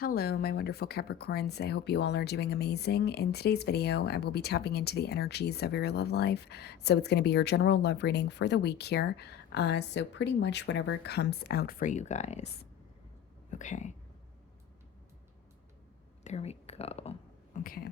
Hello, my wonderful Capricorns. I hope you all are doing amazing. In today's video, I will be tapping into the energies of your love life. So it's going to be your general love reading for the week here. So pretty much whatever comes out for you guys. Okay, there we go. Okay.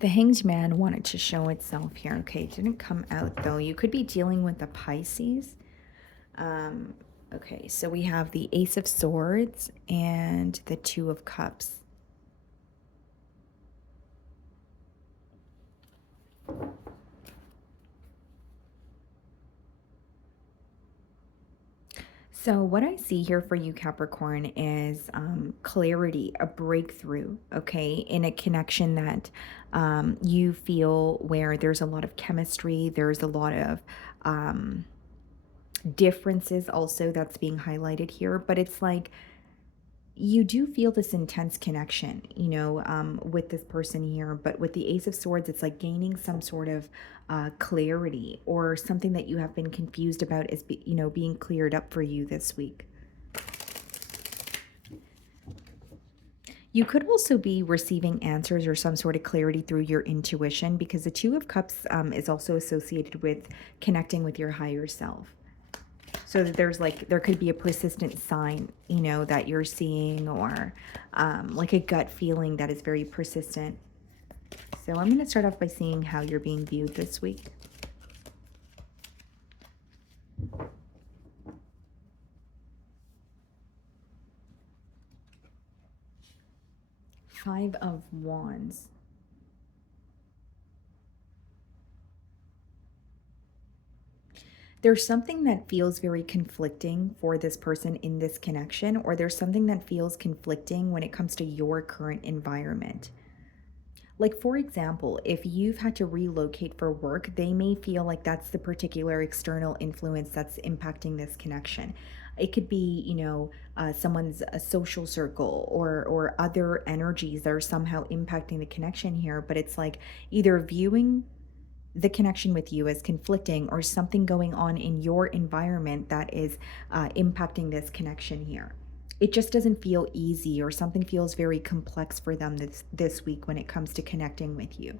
The Hanged Man wanted to show itself here. Okay, it didn't come out though. You could be dealing with the Pisces. Okay, so we have the Ace of Swords and the Two of Cups. So, what I see here for you, Capricorn, is clarity, a breakthrough, okay, in a connection that you feel where there's a lot of chemistry, there's a lot of differences also that's being highlighted here, but it's like you do feel this intense connection, with this person here. But with the Ace of Swords, it's like gaining some sort of clarity or something that you have been confused about is, being cleared up for you this week. You could also be receiving answers or some sort of clarity through your intuition because the Two of Cups is also associated with connecting with your higher self. So that there could be a persistent sign, that you're seeing, or like a gut feeling that is very persistent. So I'm going to start off by seeing how you're being viewed this week. Five of Wands. There's something that feels very conflicting for this person in this connection, or there's something that feels conflicting when it comes to your current environment. Like, for example, if you've had to relocate for work, they may feel like that's the particular external influence that's impacting this connection. It could be, someone's a social circle or other energies that are somehow impacting the connection here. But it's like either viewing the connection with you as conflicting or something going on in your environment that is impacting this connection here. It just doesn't feel easy, or something feels very complex for them this week when it comes to connecting with you.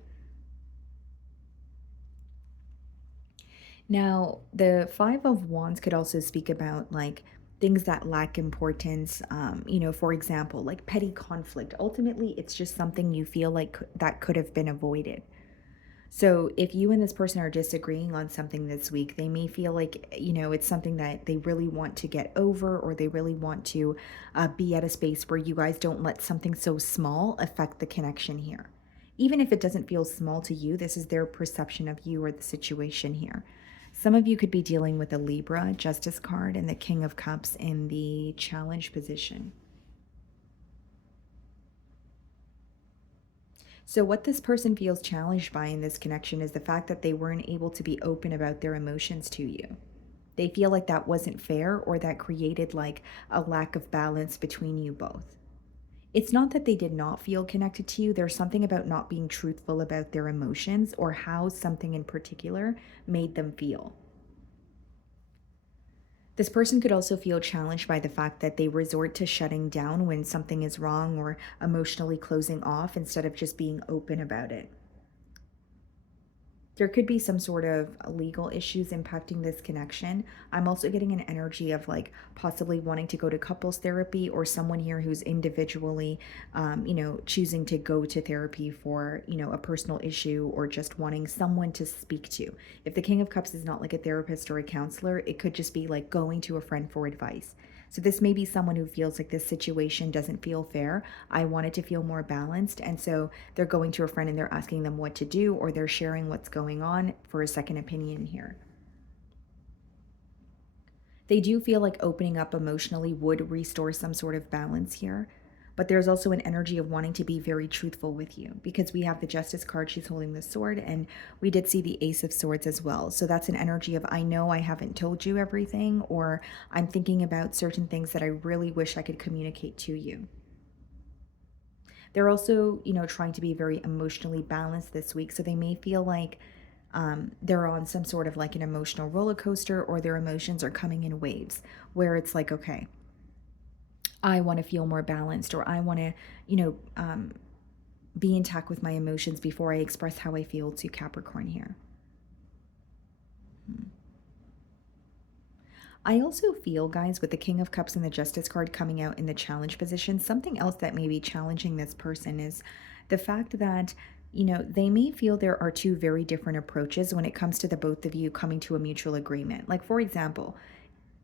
Now, the Five of Wands could also speak about like things that lack importance. For example, like petty conflict. Ultimately, it's just something you feel like that could have been avoided. So if you and this person are disagreeing on something this week, they may feel like, it's something that they really want to get over, or they really want to be at a space where you guys don't let something so small affect the connection here. Even if it doesn't feel small to you, this is their perception of you or the situation here. Some of you could be dealing with a Libra, Justice card, and the King of Cups in the challenge position. So, what this person feels challenged by in this connection is the fact that they weren't able to be open about their emotions to you. They feel like that wasn't fair, or that created like a lack of balance between you both. It's not that they did not feel connected to you. There's something about not being truthful about their emotions or how something in particular made them feel. This person could also feel challenged by the fact that they resort to shutting down when something is wrong, or emotionally closing off instead of just being open about it. There could be some sort of legal issues impacting this connection. I'm also getting an energy of like possibly wanting to go to couples therapy, or someone here who's individually, choosing to go to therapy for, a personal issue, or just wanting someone to speak to. If the King of Cups is not like a therapist or a counselor, it could just be like going to a friend for advice. So this may be someone who feels like this situation doesn't feel fair. I want it to feel more balanced. And so they're going to a friend and they're asking them what to do, or they're sharing what's going on for a second opinion here. They do feel like opening up emotionally would restore some sort of balance here. But there's also an energy of wanting to be very truthful with you, because we have the Justice card, she's holding the sword, and we did see the Ace of Swords as well. So that's an energy of, I know I haven't told you everything, or I'm thinking about certain things that I really wish I could communicate to you. They're also, trying to be very emotionally balanced this week. So they may feel like they're on some sort of like an emotional roller coaster, or their emotions are coming in waves where it's like, okay, I want to feel more balanced, or I want to, you know, um, be intact with my emotions before I express how I feel to Capricorn here. Hmm. I also feel, guys, with the King of Cups and the Justice card coming out in the challenge position, something else that may be challenging this person is the fact that, they may feel there are two very different approaches when it comes to the both of you coming to a mutual agreement. Like, for example,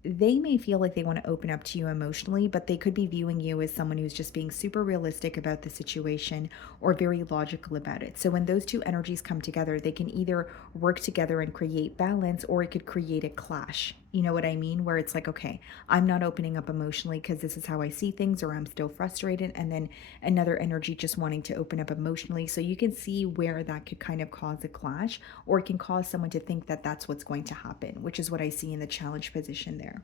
they may feel like they want to open up to you emotionally, but they could be viewing you as someone who's just being super realistic about the situation or very logical about it. So when those two energies come together, they can either work together and create balance, or it could create a clash. You know what I mean? Where it's like, okay, I'm not opening up emotionally because this is how I see things, or I'm still frustrated. And then another energy just wanting to open up emotionally. So you can see where that could kind of cause a clash, or it can cause someone to think that that's what's going to happen, which is what I see in the challenge position there.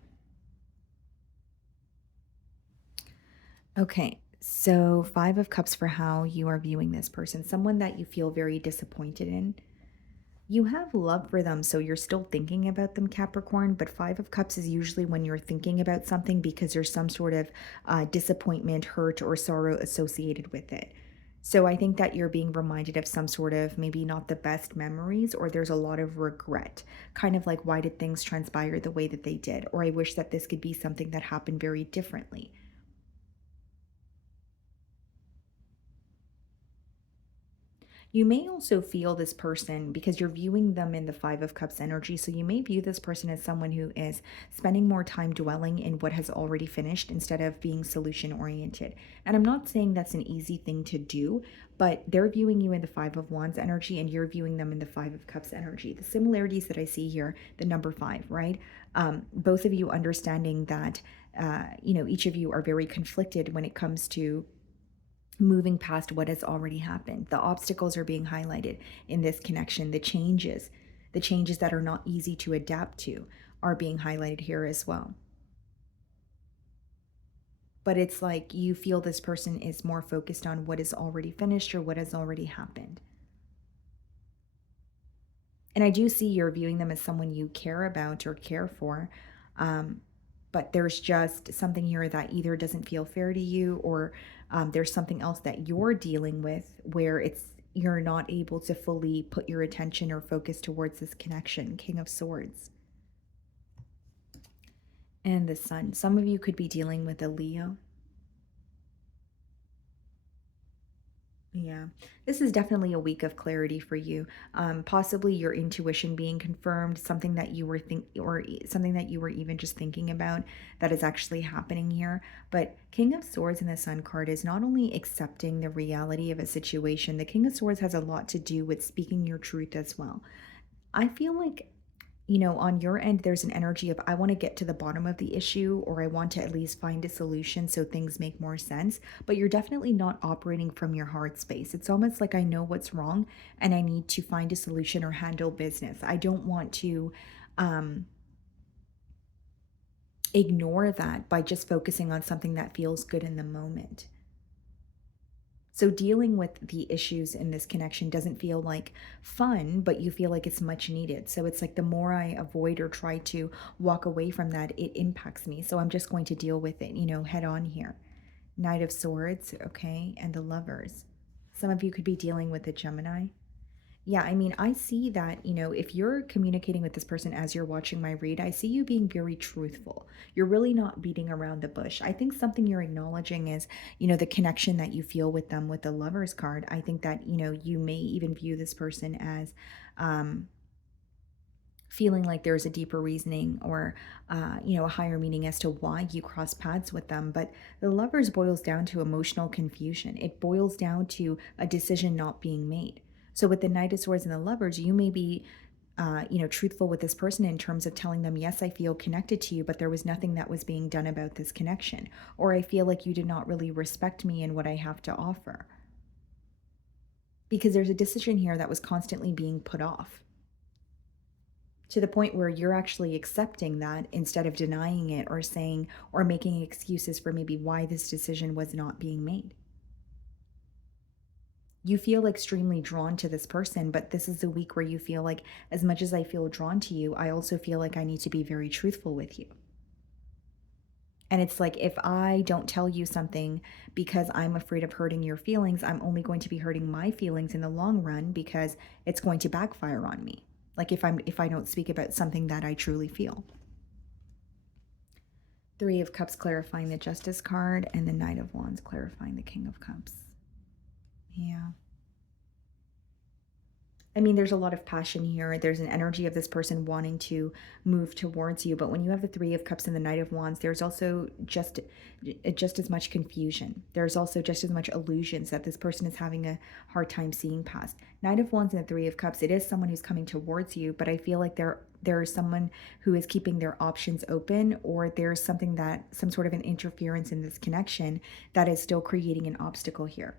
Okay, so Five of Cups for how you are viewing this person, someone that you feel very disappointed in. You have love for them, so you're still thinking about them, Capricorn, but Five of Cups is usually when you're thinking about something because there's some sort of disappointment, hurt, or sorrow associated with it. So I think that you're being reminded of some sort of maybe not the best memories, or there's a lot of regret. Kind of like, why did things transpire the way that they did? Or I wish that this could be something that happened very differently. You may also feel this person because you're viewing them in the Five of Cups energy. So you may view this person as someone who is spending more time dwelling in what has already finished instead of being solution oriented. And I'm not saying that's an easy thing to do, but they're viewing you in the Five of Wands energy and you're viewing them in the Five of Cups energy. The similarities that I see here, the number five, right? Both of you understanding that, each of you are very conflicted when it comes to moving past what has already happened. The obstacles are being highlighted in this connection. The changes that are not easy to adapt to, are being highlighted here as well. But it's like you feel this person is more focused on what is already finished or what has already happened. And I do see you're viewing them as someone you care about or care for. Um, but there's just something here that either doesn't feel fair to you, or there's something else that you're dealing with where you're not able to fully put your attention or focus towards this connection. King of Swords and the Sun. Some of you could be dealing with a Leo. Yeah, this is definitely a week of clarity for you. Possibly your intuition being confirmed, something that you were something that you were even just thinking about that is actually happening here. But King of Swords in the Sun card is not only accepting the reality of a situation. The King of Swords has a lot to do with speaking your truth as well. I feel like, on your end, there's an energy of, I want to get to the bottom of the issue, or I want to at least find a solution so things make more sense. But you're definitely not operating from your heart space. It's almost like, I know what's wrong and I need to find a solution or handle business. I don't want to um, ignore that by just focusing on something that feels good in the moment. So dealing with the issues in this connection doesn't feel like fun, but you feel like it's much needed. So it's like, the more I avoid or try to walk away from that, it impacts me. So I'm just going to deal with it, head on here. Knight of Swords, okay, and the Lovers. Some of you could be dealing with a Gemini. Yeah, I mean, I see that, if you're communicating with this person as you're watching my read, I see you being very truthful. You're really not beating around the bush. I think something you're acknowledging is, the connection that you feel with them with the Lovers card. I think that, you may even view this person as um, feeling like there's a deeper reasoning, or, a higher meaning as to why you cross paths with them. But the Lovers boils down to emotional confusion. It boils down to a decision not being made. So with the Knight of Swords and the Lovers, you may be, truthful with this person in terms of telling them, yes, I feel connected to you, but there was nothing that was being done about this connection. Or I feel like you did not really respect me and what I have to offer. Because there's a decision here that was constantly being put off, to the point where you're actually accepting that instead of denying it, or saying, or making excuses for maybe why this decision was not being made. You feel extremely drawn to this person, but this is a week where you feel like, as much as I feel drawn to you, I also feel like I need to be very truthful with you. And it's like, if I don't tell you something because I'm afraid of hurting your feelings, I'm only going to be hurting my feelings in the long run because it's going to backfire on me. Like if I don't speak about something that I truly feel. Three of Cups clarifying the Justice card, and the Knight of Wands clarifying the King of Cups. Yeah. I mean, there's a lot of passion here. There's an energy of this person wanting to move towards you. But when you have the Three of Cups and the Knight of Wands, there's also just as much confusion. There's also just as much illusions that this person is having a hard time seeing past. Knight of Wands and the Three of Cups, it is someone who's coming towards you, but I feel like there is someone who is keeping their options open, or there's some sort of an interference in this connection that is still creating an obstacle here.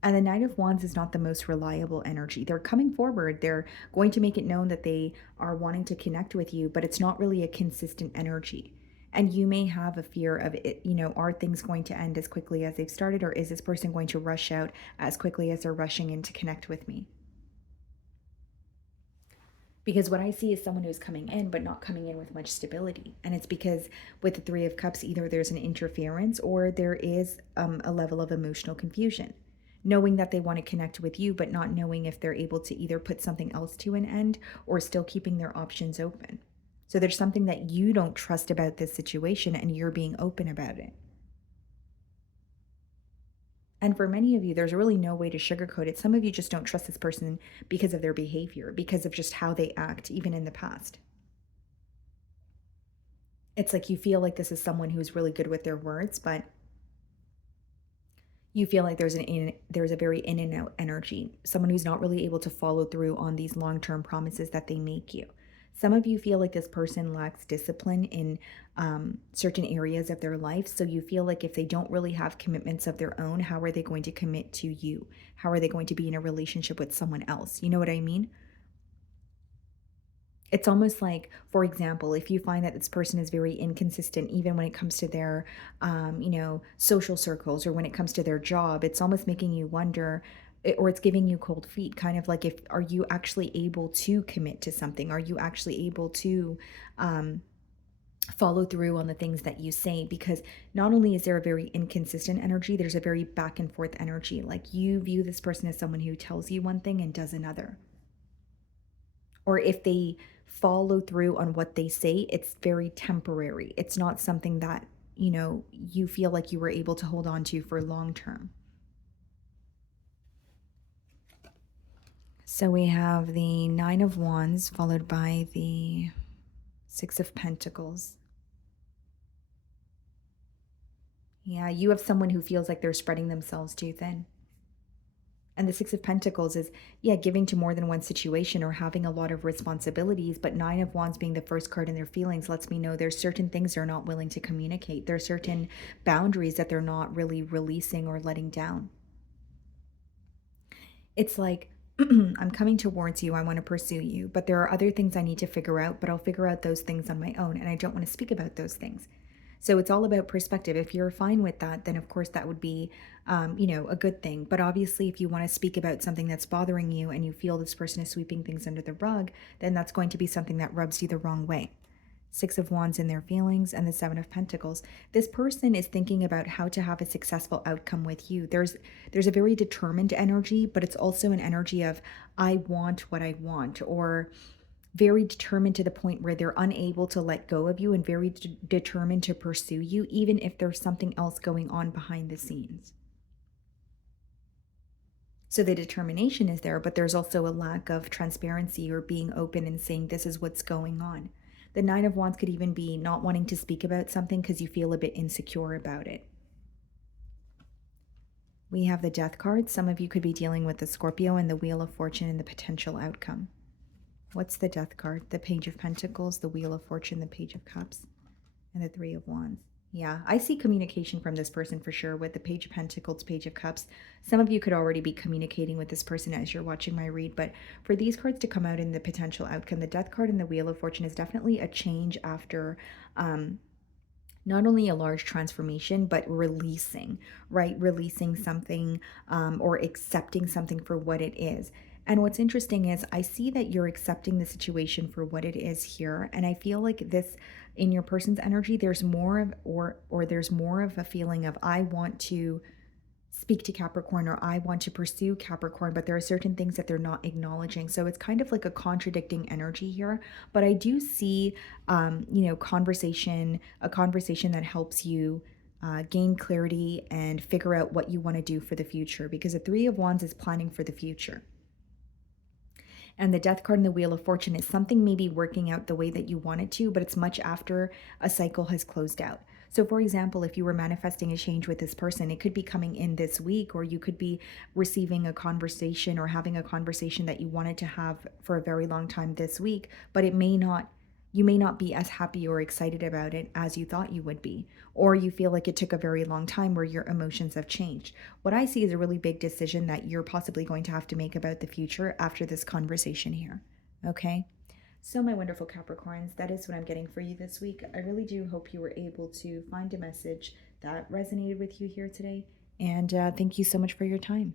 And the Knight of Wands is not the most reliable energy. They're coming forward. They're going to make it known that they are wanting to connect with you, but it's not really a consistent energy. And you may have a fear of it, are things going to end as quickly as they've started, or is this person going to rush out as quickly as they're rushing in to connect with me? Because what I see is someone who's coming in, but not coming in with much stability. And it's because with the Three of Cups, either there's an interference or there is a level of emotional confusion, knowing that they want to connect with you, but not knowing if they're able to either put something else to an end or still keeping their options open. So there's something that you don't trust about this situation, and you're being open about it. And for many of you, there's really no way to sugarcoat it. Some of you just don't trust this person because of their behavior, because of just how they act, even in the past. It's like you feel like this is someone who's really good with their words, but you feel like there's a very in and out energy, someone who's not really able to follow through on these long-term promises that they make you. Some of you feel like this person lacks discipline in certain areas of their life. So you feel like if they don't really have commitments of their own, how are they going to commit to you? How are they going to be in a relationship with someone else? You know what I mean? It's almost like, for example, if you find that this person is very inconsistent, even when it comes to their, social circles, or when it comes to their job, it's almost making you wonder, or it's giving you cold feet, kind of like, if are you actually able to commit to something? Are you actually able to um, follow through on the things that you say? Because not only is there a very inconsistent energy, there's a very back and forth energy. Like, you view this person as someone who tells you one thing and does another. Or if they follow through on what they say, it's very temporary. It's not something that, you feel like you were able to hold on to for long term. So we have the Nine of Wands followed by the Six of Pentacles. Yeah, you have someone who feels like they're spreading themselves too thin. And the Six of Pentacles is, yeah, giving to more than one situation or having a lot of responsibilities. But Nine of Wands being the first card in their feelings lets me know there's certain things they're not willing to communicate. There's certain boundaries that they're not really releasing or letting down. It's like, I'm coming towards you. I want to pursue you. But there are other things I need to figure out, but I'll figure out those things on my own. And I don't want to speak about those things. So it's all about perspective. If you're fine with that, then of course that would be, a good thing. But obviously, if you want to speak about something that's bothering you and you feel this person is sweeping things under the rug, then that's going to be something that rubs you the wrong way. Six of Wands in their feelings, and the Seven of Pentacles. This person is thinking about how to have a successful outcome with you. There's a very determined energy, but it's also an energy of, I want what I want, or very determined to the point where they're unable to let go of you, and very determined to pursue you, even if there's something else going on behind the scenes. So the determination is there, but there's also a lack of transparency or being open and saying, this is what's going on. The Nine of Wands could even be not wanting to speak about something because you feel a bit insecure about it. We have the Death card. Some of you could be dealing with the Scorpio and the Wheel of Fortune and the potential outcome. What's the Death card? The Page of Pentacles, the Wheel of Fortune, the Page of Cups, and the Three of Wands. Yeah, I see communication from this person for sure with the Page of Pentacles, Page of Cups. Some of you could already be communicating with this person as you're watching my read, but for these cards to come out in the potential outcome, the Death card and the Wheel of Fortune is definitely a change after not only a large transformation, but releasing, right? Releasing something or accepting something for what it is. And what's interesting is I see that you're accepting the situation for what it is here. And I feel like this in your person's energy, there's more of or there's more of a feeling of I want to speak to Capricorn or I want to pursue Capricorn, but there are certain things that they're not acknowledging. So it's kind of like a contradicting energy here. But I do see, a conversation that helps you gain clarity and figure out what you want to do for the future because the Three of Wands is planning for the future. And the Death card and the Wheel of Fortune is something maybe working out the way that you want it to, but it's much after a cycle has closed out. So, for example, if you were manifesting a change with this person, it could be coming in this week, or you could be receiving a conversation or having a conversation that you wanted to have for a very long time this week, but you may not be as happy or excited about it as you thought you would be, or you feel like it took a very long time where your emotions have changed. What I see is a really big decision that you're possibly going to have to make about the future after this conversation here. Okay? So, my wonderful Capricorns, that is what I'm getting for you this week. I really do hope you were able to find a message that resonated with you here today. And thank you so much for your time.